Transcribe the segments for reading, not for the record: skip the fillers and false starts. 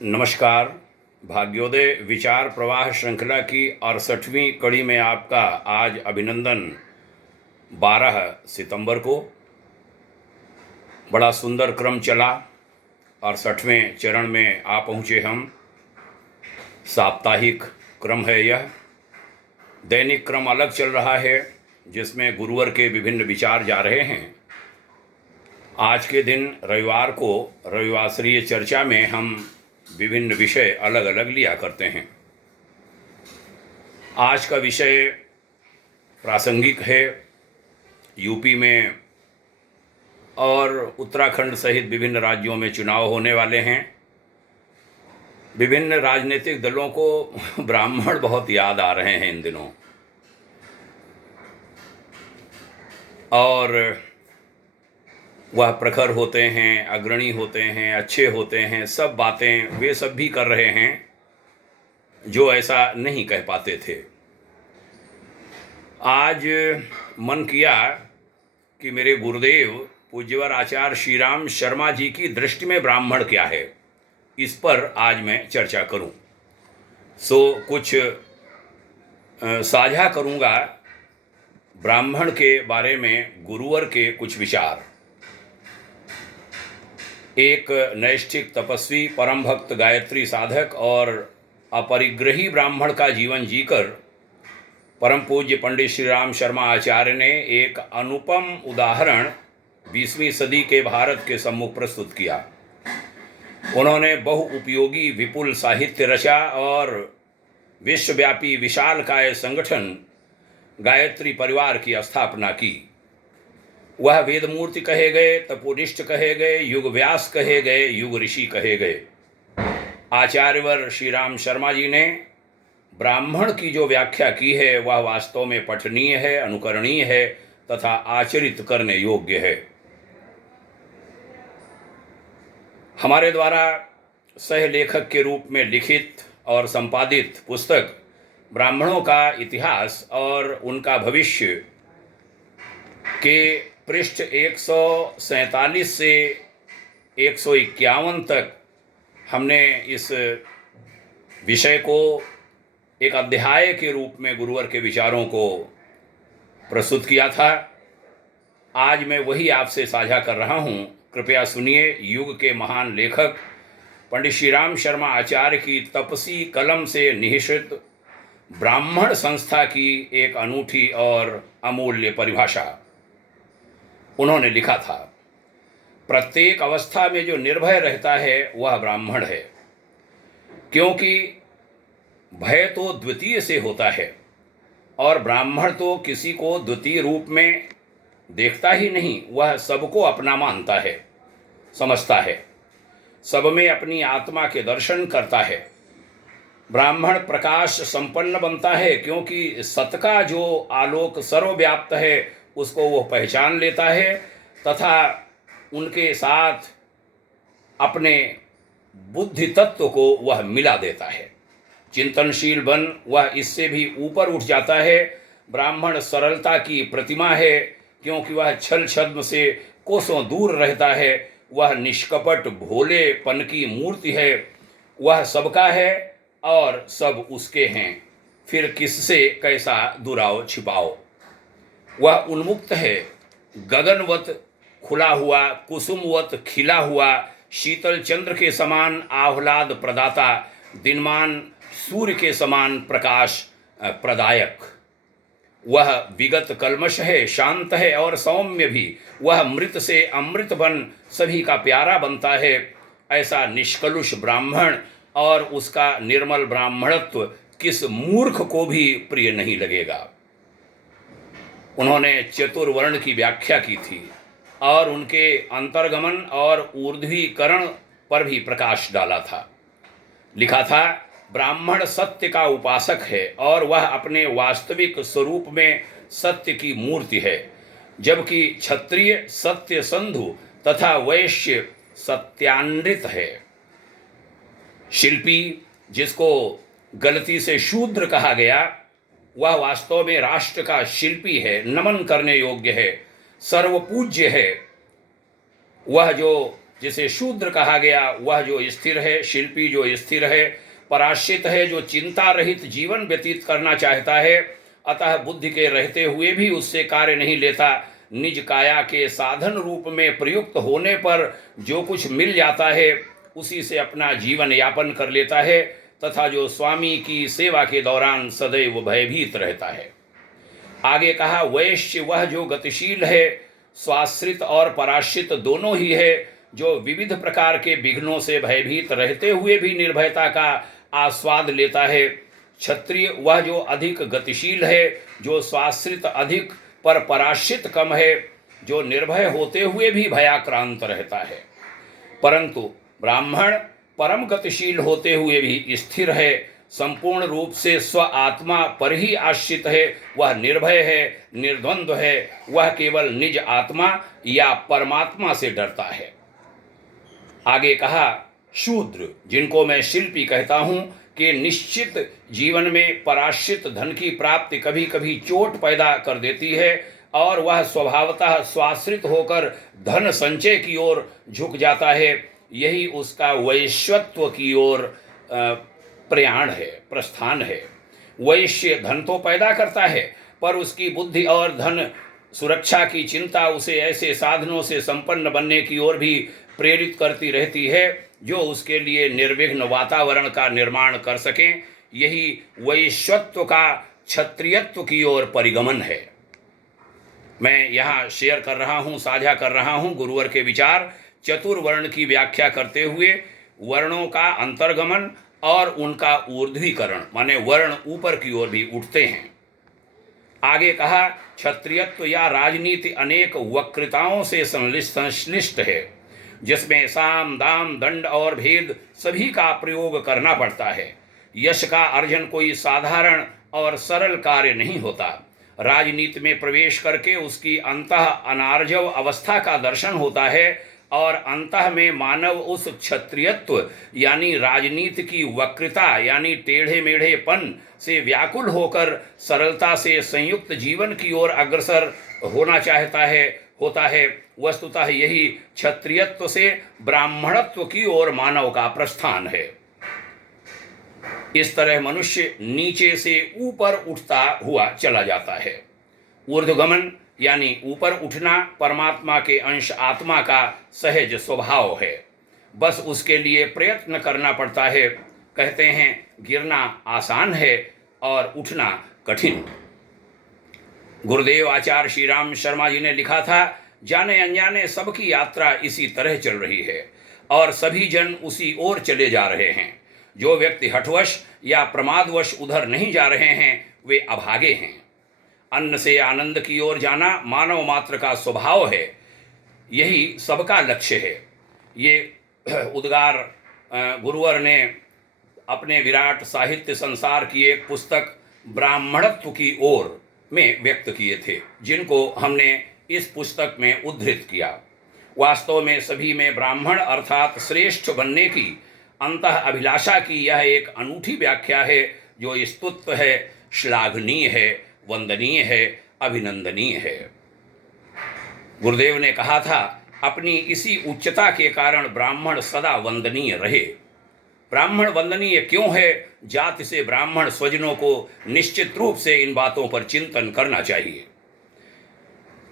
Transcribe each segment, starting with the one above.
नमस्कार। भाग्योदय विचार प्रवाह श्रृंखला की 68वीं कड़ी में आपका आज अभिनंदन। 12 सितंबर को बड़ा सुंदर क्रम चला। 68वें चरण में आ पहुँचे हम। साप्ताहिक क्रम है यह। दैनिक क्रम अलग चल रहा है, जिसमें गुरुवार के विभिन्न विचार जा रहे हैं। आज के दिन रविवार को रविवासरीय चर्चा में हम विभिन्न विषय अलग अलग लिया करते हैं। आज का विषय प्रासंगिक है। यूपी में और उत्तराखंड सहित विभिन्न राज्यों में चुनाव होने वाले हैं। विभिन्न राजनीतिक दलों को ब्राह्मण बहुत याद आ रहे हैं इन दिनों, और वह प्रखर होते हैं, अग्रणी होते हैं, अच्छे होते हैं, सब बातें वे सब भी कर रहे हैं जो ऐसा नहीं कह पाते थे। आज मन किया कि मेरे गुरुदेव पूज्यवर आचार्य श्री राम शर्मा जी की दृष्टि में ब्राह्मण क्या है, इस पर आज मैं चर्चा करूं। कुछ साझा करूंगा ब्राह्मण के बारे में, गुरुवर के कुछ विचार। एक नैष्ठिक तपस्वी, परम भक्त, गायत्री साधक और अपरिग्रही ब्राह्मण का जीवन जीकर परम पूज्य पंडित श्री राम शर्मा आचार्य ने एक अनुपम उदाहरण 20वीं सदी के भारत के सम्मुख प्रस्तुत किया। उन्होंने बहुउपयोगी विपुल साहित्य रचा और विश्वव्यापी विशालकाय संगठन गायत्री परिवार की स्थापना की। वह वेदमूर्ति कहे गए, तपोनिष्ठ कहे गए, युग व्यास कहे गए, युग ऋषि कहे गए। आचार्यवर श्री राम शर्मा जी ने ब्राह्मण की जो व्याख्या की है वह वास्तव में पठनीय है, अनुकरणीय है तथा आचरित करने योग्य है। हमारे द्वारा सह लेखक के रूप में लिखित और संपादित पुस्तक ब्राह्मणों का इतिहास और उनका भविष्य के पृष्ठ 147 से 151 तक हमने इस विषय को एक अध्याय के रूप में गुरुवर के विचारों को प्रस्तुत किया था। आज मैं वही आपसे साझा कर रहा हूँ। कृपया सुनिए। युग के महान लेखक पंडित श्री राम शर्मा आचार्य की तपसी कलम से निहित ब्राह्मण संस्था की एक अनूठी और अमूल्य परिभाषा उन्होंने लिखा था। प्रत्येक अवस्था में जो निर्भय रहता है वह ब्राह्मण है, क्योंकि भय तो द्वितीय से होता है और ब्राह्मण तो किसी को द्वितीय रूप में देखता ही नहीं, वह सबको अपना मानता है, समझता है, सब में अपनी आत्मा के दर्शन करता है। ब्राह्मण प्रकाश संपन्न बनता है, क्योंकि सत का जो आलोक सर्वव्याप्त है उसको वह पहचान लेता है तथा उनके साथ अपने बुद्धि तत्व को वह मिला देता है। चिंतनशील बन वह इससे भी ऊपर उठ जाता है। ब्राह्मण सरलता की प्रतिमा है, क्योंकि वह छल छद्म से कोसों दूर रहता है। वह निष्कपट भोलेपन की मूर्ति है। वह सबका है और सब उसके हैं, फिर किससे कैसा दुराव छिपाओ। वह उन्मुक्त है, गगनवत खुला हुआ, कुसुमवत खिला हुआ, शीतल चंद्र के समान आह्लाद प्रदाता, दिनमान सूर्य के समान प्रकाश प्रदायक। वह विगत कल्मश है, शांत है और सौम्य भी। वह मृत से अमृत बन सभी का प्यारा बनता है। ऐसा निष्कलुष ब्राह्मण और उसका निर्मल ब्राह्मणत्व किस मूर्ख को भी प्रिय नहीं लगेगा। उन्होंने चतुर्वर्ण की व्याख्या की थी और उनके अंतर्गमन और ऊर्ध्वीकरण पर भी प्रकाश डाला था। लिखा था, ब्राह्मण सत्य का उपासक है और वह अपने वास्तविक स्वरूप में सत्य की मूर्ति है, जबकि क्षत्रिय सत्य संधु तथा वैश्य सत्यान्वित है। शिल्पी, जिसको गलती से शूद्र कहा गया, वह वास्तव में राष्ट्र का शिल्पी है, नमन करने योग्य है, सर्वपूज्य है। वह जो जिसे शूद्र कहा गया वह जो स्थिर है, शिल्पी जो स्थिर है, पराश्रित है जो चिंता रहित जीवन व्यतीत करना चाहता है, अतः बुद्धि के रहते हुए भी उससे कार्य नहीं लेता, निज काया के साधन रूप में प्रयुक्त होने पर जो कुछ मिल जाता है उसी से अपना जीवन यापन कर लेता है, तथा जो स्वामी की सेवा के दौरान सदैव भयभीत रहता है। आगे कहा, वैश्य वह जो गतिशील है, स्वाश्रित और पराश्रित दोनों ही है, जो विविध प्रकार के विघ्नों से भयभीत रहते हुए भी निर्भयता का आस्वाद लेता है। क्षत्रिय वह जो अधिक गतिशील है, जो स्वाश्रित अधिक पर पराश्रित कम है, जो निर्भय होते हुए भी भयाक्रांत रहता है। परंतु ब्राह्मण परम गतिशील होते हुए भी स्थिर है, संपूर्ण रूप से स्व आत्मा पर ही आश्रित है, वह निर्भय है, निर्द्वंद्व है, वह केवल निज आत्मा या परमात्मा से डरता है। आगे कहा, शूद्र जिनको मैं शिल्पी कहता हूँ कि निश्चित जीवन में पराश्रित धन की प्राप्ति कभी कभी चोट पैदा कर देती है और वह स्वभावतः स्वाश्रित होकर धन संचय की ओर झुक जाता है, यही उसका वैश्यत्व की ओर प्रयाण है, प्रस्थान है। वैश्य धन तो पैदा करता है, पर उसकी बुद्धि और धन सुरक्षा की चिंता उसे ऐसे साधनों से संपन्न बनने की ओर भी प्रेरित करती रहती है जो उसके लिए निर्विघ्न वातावरण का निर्माण कर सकें। यही वैश्यत्व का क्षत्रियत्व की ओर परिगमन है। मैं यहाँ शेयर कर रहा हूँ, साझा कर रहा हूँ गुरुवर के विचार, चतुर्वर्ण की व्याख्या करते हुए वर्णों का अंतर्गमन और उनका ऊर्ध्वीकरण, माने वर्ण ऊपर की ओर भी उठते हैं। आगे कहा, क्षत्रियत्व या राजनीति अनेक वक्रताओं से संश्लिष्ट है, जिसमें साम दाम दंड और भेद सभी का प्रयोग करना पड़ता है। यश का अर्जन कोई साधारण और सरल कार्य नहीं होता। राजनीति में प्रवेश करके उसकी अंतः अनार्जव अवस्था का दर्शन होता है और अंतः में मानव उस क्षत्रियत्व यानी राजनीति की वक्रता यानी टेढ़े मेढ़ेपन से व्याकुल होकर सरलता से संयुक्त जीवन की ओर अग्रसर होना होता है। वस्तुतः यही क्षत्रियत्व से ब्राह्मणत्व की ओर मानव का प्रस्थान है। इस तरह मनुष्य नीचे से ऊपर उठता हुआ चला जाता है। ऊर्ध्वगमन यानी ऊपर उठना परमात्मा के अंश आत्मा का सहज स्वभाव है, बस उसके लिए प्रयत्न करना पड़ता है। कहते हैं, गिरना आसान है और उठना कठिन। गुरुदेव आचार्य श्री राम शर्मा जी ने लिखा था, जाने अनजाने सबकी यात्रा इसी तरह चल रही है और सभी जन उसी ओर चले जा रहे हैं। जो व्यक्ति हठवश या प्रमादवश उधर नहीं जा रहे हैं वे अभागे हैं। अन्न से आनंद की ओर जाना मानव मात्र का स्वभाव है, यही सबका लक्ष्य है। ये उद्गार गुरुवर ने अपने विराट साहित्य संसार की एक पुस्तक ब्राह्मणत्व की ओर में व्यक्त किए थे, जिनको हमने इस पुस्तक में उद्धृत किया। वास्तव में सभी में ब्राह्मण अर्थात श्रेष्ठ बनने की अंतः अभिलाषा की यह एक अनूठी व्याख्या है, जो स्तुत्य है, श्लाघनीय है, वंदनीय है, अभिनंदनीय है। गुरुदेव ने कहा था, अपनी इसी उच्चता के कारण ब्राह्मण सदा वंदनीय रहे। ब्राह्मण वंदनीय क्यों है? जाति से ब्राह्मण स्वजनों को निश्चित रूप से इन बातों पर चिंतन करना चाहिए।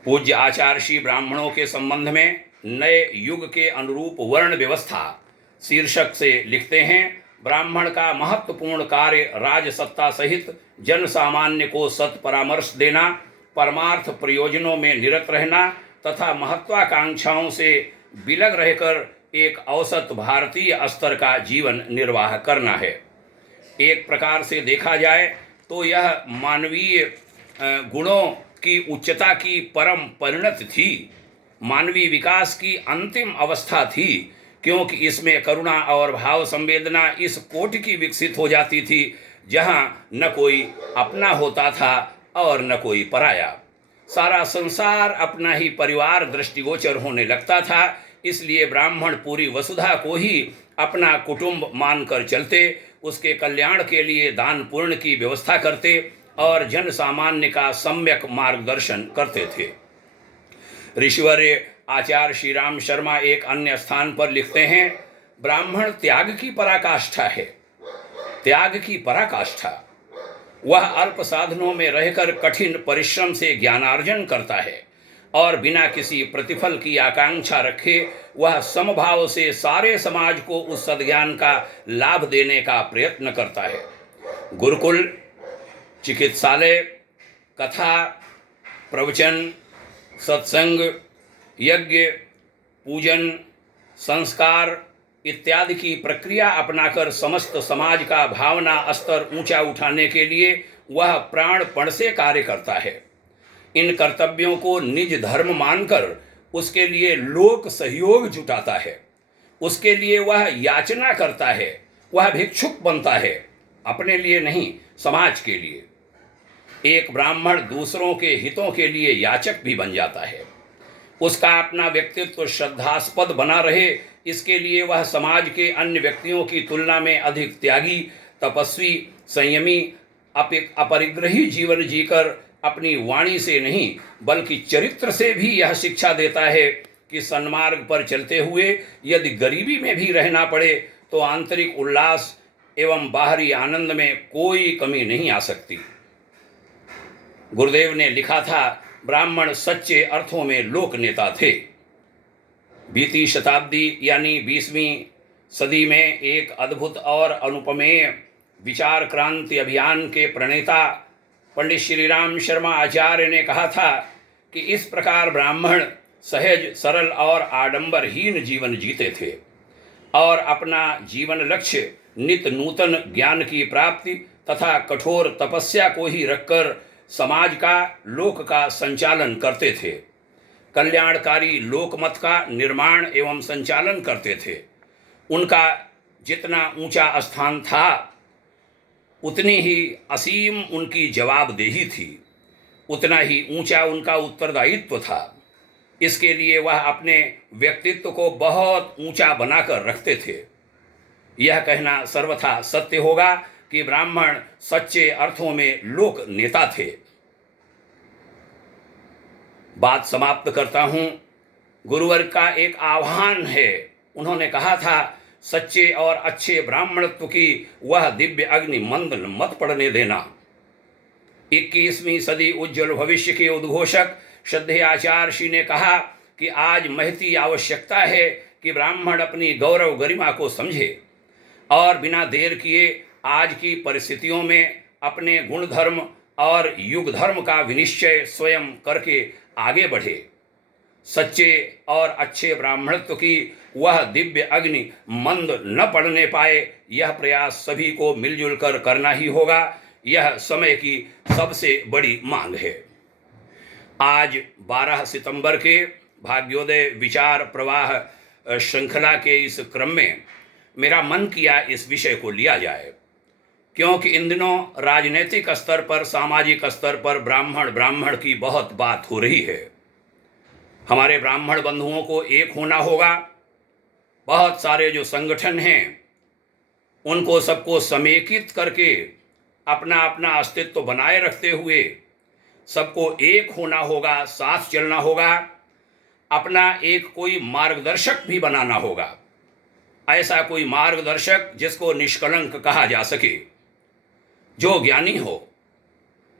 पूज्य आचार्य श्री ब्राह्मणों के संबंध में नए युग के अनुरूप वर्ण व्यवस्था शीर्षक से लिखते हैं, ब्राह्मण का महत्वपूर्ण कार्य राज सत्ता सहित जन सामान्य को सत परामर्श देना, परमार्थ प्रयोजनों में निरत रहना तथा महत्वाकांक्षाओं से विलग रहकर एक औसत भारतीय स्तर का जीवन निर्वाह करना है। एक प्रकार से देखा जाए तो यह मानवीय गुणों की उच्चता की परम परिणति थी, मानवीय विकास की अंतिम अवस्था थी, क्योंकि इसमें करुणा और भाव संवेदना इस कोटि की विकसित हो जाती थी जहाँ न कोई अपना होता था और न कोई पराया। सारा संसार अपना ही परिवार दृष्टिगोचर होने लगता था। इसलिए ब्राह्मण पूरी वसुधा को ही अपना कुटुंब मानकर चलते, उसके कल्याण के लिए दान पुण्य की व्यवस्था करते और जन सामान्य का सम्यक मार्गदर्शन करते थे। ऋषिवर्य आचार्य श्री राम शर्मा एक अन्य स्थान पर लिखते हैं, ब्राह्मण त्याग की पराकाष्ठा है, त्याग की पराकाष्ठा। वह अल्प साधनों में रहकर कठिन परिश्रम से ज्ञानार्जन करता है और बिना किसी प्रतिफल की आकांक्षा रखे वह समभाव से सारे समाज को उस सद्ज्ञान का लाभ देने का प्रयत्न करता है। गुरुकुल, चिकित्सालय, कथा, प्रवचन, सत्संग, यज्ञ, पूजन, संस्कार इत्यादि की प्रक्रिया अपनाकर समस्त समाज का भावना स्तर ऊंचा उठाने के लिए वह प्राणपण से कार्य करता है। इन कर्तव्यों को निज धर्म मानकर उसके लिए लोक सहयोग जुटाता है। उसके लिए वह याचना करता है, वह भिक्षुक बनता है, अपने लिए नहीं, समाज के लिए। एक ब्राह्मण दूसरों के हितों के लिए याचक भी बन जाता है। उसका अपना व्यक्तित्व श्रद्धास्पद बना रहे, इसके लिए वह समाज के अन्य व्यक्तियों की तुलना में अधिक त्यागी, तपस्वी, संयमी, अपरिग्रही जीवन जीकर अपनी वाणी से नहीं बल्कि चरित्र से भी यह शिक्षा देता है कि सन्मार्ग पर चलते हुए यदि गरीबी में भी रहना पड़े तो आंतरिक उल्लास एवं बाहरी आनंद में कोई कमी नहीं आ सकती। गुरुदेव ने लिखा था, ब्राह्मण सच्चे अर्थों में लोक नेता थे। बीती शताब्दी यानी 20वीं सदी में एक अद्भुत और अनुपमेय विचार क्रांति अभियान के प्रणेता पंडित श्री राम शर्मा आचार्य ने कहा था कि इस प्रकार ब्राह्मण सहज, सरल और आडंबरहीन जीवन जीते थे और अपना जीवन लक्ष्य नित नूतन ज्ञान की प्राप्ति तथा कठोर तपस्या को ही रखकर समाज का, लोक का संचालन करते थे। कल्याणकारी लोकमत का निर्माण एवं संचालन करते थे। उनका जितना ऊंचा स्थान था उतनी ही असीम उनकी जवाबदेही थी, उतना ही ऊंचा उनका उत्तरदायित्व था। इसके लिए वह अपने व्यक्तित्व को बहुत ऊंचा बनाकर रखते थे। यह कहना सर्वथा सत्य होगा कि ब्राह्मण सच्चे अर्थों में लोक नेता थे। बात समाप्त करता हूँ। गुरुवर का एक आह्वान है। उन्होंने कहा था, सच्चे और अच्छे ब्राह्मणत्व की वह दिव्य अग्नि मंद मत पड़ने देना। 21वीं सदी उज्जवल भविष्य के उद्घोषक श्रद्धेय आचार्य श्री ने कहा कि आज महती आवश्यकता है कि ब्राह्मण अपनी गौरव गरिमा को समझे और बिना देर किए आज की परिस्थितियों में अपने गुण धर्म और युग धर्म का विनिश्चय स्वयं करके आगे बढ़े। सच्चे और अच्छे ब्राह्मणत्व की वह दिव्य अग्नि मंद न पड़ने पाए, यह प्रयास सभी को मिलजुल कर करना ही होगा। यह समय की सबसे बड़ी मांग है। आज 12 सितंबर के भाग्योदय विचार प्रवाह श्रृंखला के इस क्रम में मेरा मन किया इस विषय को लिया जाए, क्योंकि इन दिनों राजनीतिक स्तर पर, सामाजिक स्तर पर ब्राह्मण की बहुत बात हो रही है। हमारे ब्राह्मण बंधुओं को एक होना होगा। बहुत सारे जो संगठन हैं उनको सबको समेकित करके अपना अपना अस्तित्व बनाए रखते हुए सबको एक होना होगा, साथ चलना होगा, अपना एक कोई मार्गदर्शक भी बनाना होगा। ऐसा कोई मार्गदर्शक जिसको निष्कलंक कहा जा सके, जो ज्ञानी हो,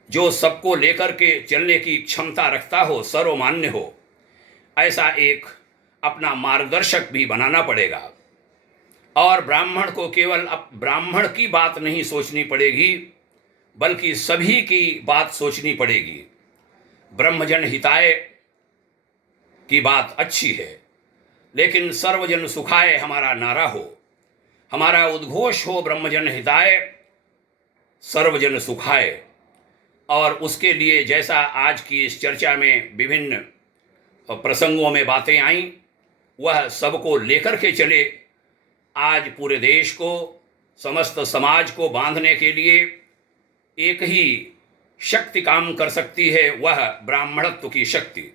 जो सबको लेकर के चलने की क्षमता रखता हो, सर्वमान्य हो, ऐसा एक अपना मार्गदर्शक भी बनाना पड़ेगा। और ब्राह्मण को केवल अब ब्राह्मण की बात नहीं सोचनी पड़ेगी, बल्कि सभी की बात सोचनी पड़ेगी। ब्रह्मजन हिताय की बात अच्छी है, लेकिन सर्वजन सुखाय हमारा नारा हो, हमारा उद्घोष हो, ब्रह्मजन हिताय सर्वजन सुखाय। और उसके लिए जैसा आज की इस चर्चा में विभिन्न प्रसंगों में बातें आईं, वह सबको लेकर के चले। आज पूरे देश को, समस्त समाज को बांधने के लिए एक ही शक्ति काम कर सकती है, वह ब्राह्मणत्व की शक्ति।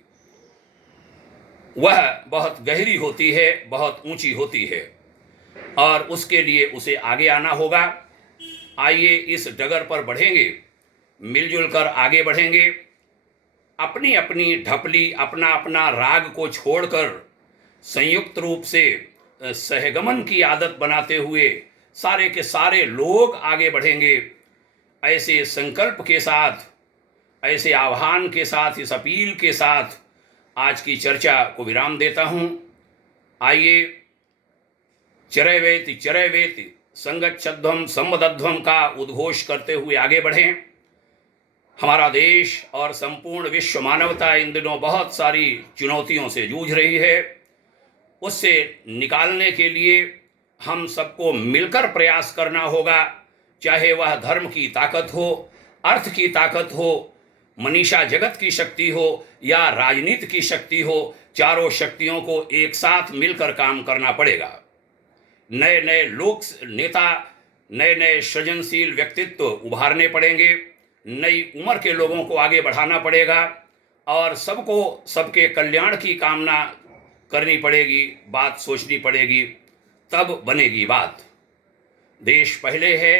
वह बहुत गहरी होती है, बहुत ऊंची होती है, और उसके लिए उसे आगे आना होगा। आइए इस डगर पर बढ़ेंगे, मिलजुल कर आगे बढ़ेंगे। अपनी अपनी ढपली, अपना अपना राग को छोड़कर संयुक्त रूप से सहगमन की आदत बनाते हुए सारे के सारे लोग आगे बढ़ेंगे। ऐसे संकल्प के साथ, ऐसे आह्वान के साथ, इस अपील के साथ आज की चर्चा को विराम देता हूँ। आइए चरैवेति चरैवेति संगच्छध्वम संवदध्वम का उद्घोष करते हुए आगे बढ़ें। हमारा देश और संपूर्ण विश्व मानवता इन दिनों बहुत सारी चुनौतियों से जूझ रही है। उससे निकालने के लिए हम सबको मिलकर प्रयास करना होगा, चाहे वह धर्म की ताकत हो, अर्थ की ताकत हो, मनीषा जगत की शक्ति हो या राजनीति की शक्ति हो। चारों शक्तियों को एक साथ मिलकर काम करना पड़ेगा। नए नए लोक नेता, नए नए सृजनशील व्यक्तित्व उभारने पड़ेंगे। नई उम्र के लोगों को आगे बढ़ाना पड़ेगा और सबको सबके कल्याण की कामना करनी पड़ेगी, बात सोचनी पड़ेगी, तब बनेगी बात। देश पहले है,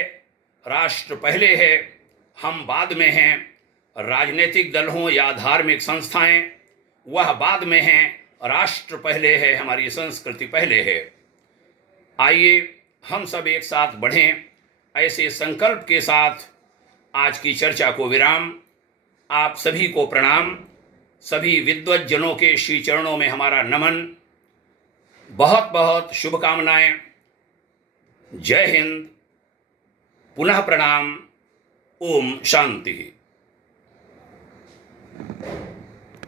राष्ट्र पहले है, हम बाद में हैं। राजनीतिक दल हों या धार्मिक संस्थाएं, वह बाद में हैं। राष्ट्र पहले है, हमारी संस्कृति पहले है। आइए हम सब एक साथ बढ़ें। ऐसे संकल्प के साथ आज की चर्चा को विराम। आप सभी को प्रणाम। सभी विद्वज्जनों के श्री चरणों में हमारा नमन। बहुत बहुत शुभकामनाएं। जय हिंद। पुनः प्रणाम। ओम शांति।